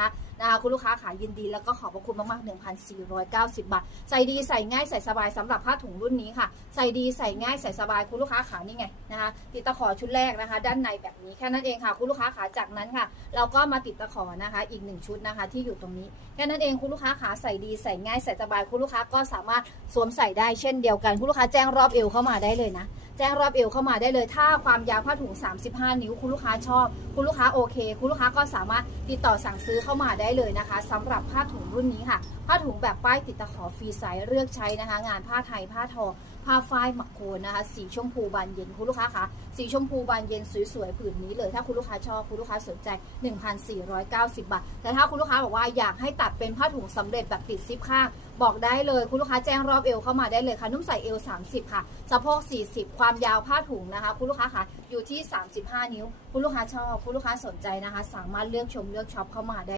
นะคะนะคะคุณลูกค้าขายยินดีแล้วก็ขอบพระคุณมากๆ 1,490 บาท ใส่ดีใส่ง่ายใส่สบายสำหรับผ้าถุงรุ่นนี้ค่ะ ใส่ดีใส่ง่ายใส่สบายคุณลูกค้าขานี่ไงนะคะติดตะขอชุดแรกนะคะ ด้านในแบบนี้แค่นั้นเองค่ะ คุณลูกค้าขาจากนั้นค่ะ เราก็มาติดตะขอนะคะ อีกหนึ่งชุดนะคะที่อยู่ตรงนี้แค่นั้นเองคุณลูกค้าขาใส่ดีใส่ง่ายใส่สบายคุณลูกค้าก็สามารถสวมใส่ได้เช่นเดียวกัน คุณลูกค้าแจ้งรอบเอวเข้ามาได้เลยนะ แจ้งรอบเอวเข้ามาได้เลย ถ้าความยาวผ้าถุง 35 นิ้ว คุณลูกค้าชอบ คุณลูกค้าโอเค คุณลูกค้าก็สามารถติดต่อสั่งซื้อเข้ามาได้เลยนะคะสำหรับผ้าถุงรุ่นนี้ค่ะ ผ้าถุงแบบป้ายติดตะขอฟรีไซส์เลือกใช้นะคะ งานผ้าไทยผ้าทอ ผ้าฝ้ายหมักโคนนะคะ สีชมพูบานเย็นคุณลูกค้าคะสีชมพูบานเย็นสวยๆผืนนี้เลย ถ้าคุณลูกค้าชอบคุณลูกค้าสนใจ 1,490 บาท แต่ถ้าคุณลูกค้าบอกว่าอยากให้ตัดเป็นผ้าถุงสำเร็จแบบติดซิปข้างบอกได้เลยคุณลูกค้าแจ้งรอบเอวเข้ามาได้เลยค่ะ นุ่มใส่เอว 30 ค่ะสะโพก 40 ความยาวผ้าถุงนะคะ คุณลูกค้าคะอยู่ที่ 35 นิ้ว คุณลูกค้าชอบ คุณลูกค้าสนใจนะคะ สามารถเลือกชมเลือกช็อปเข้ามาได้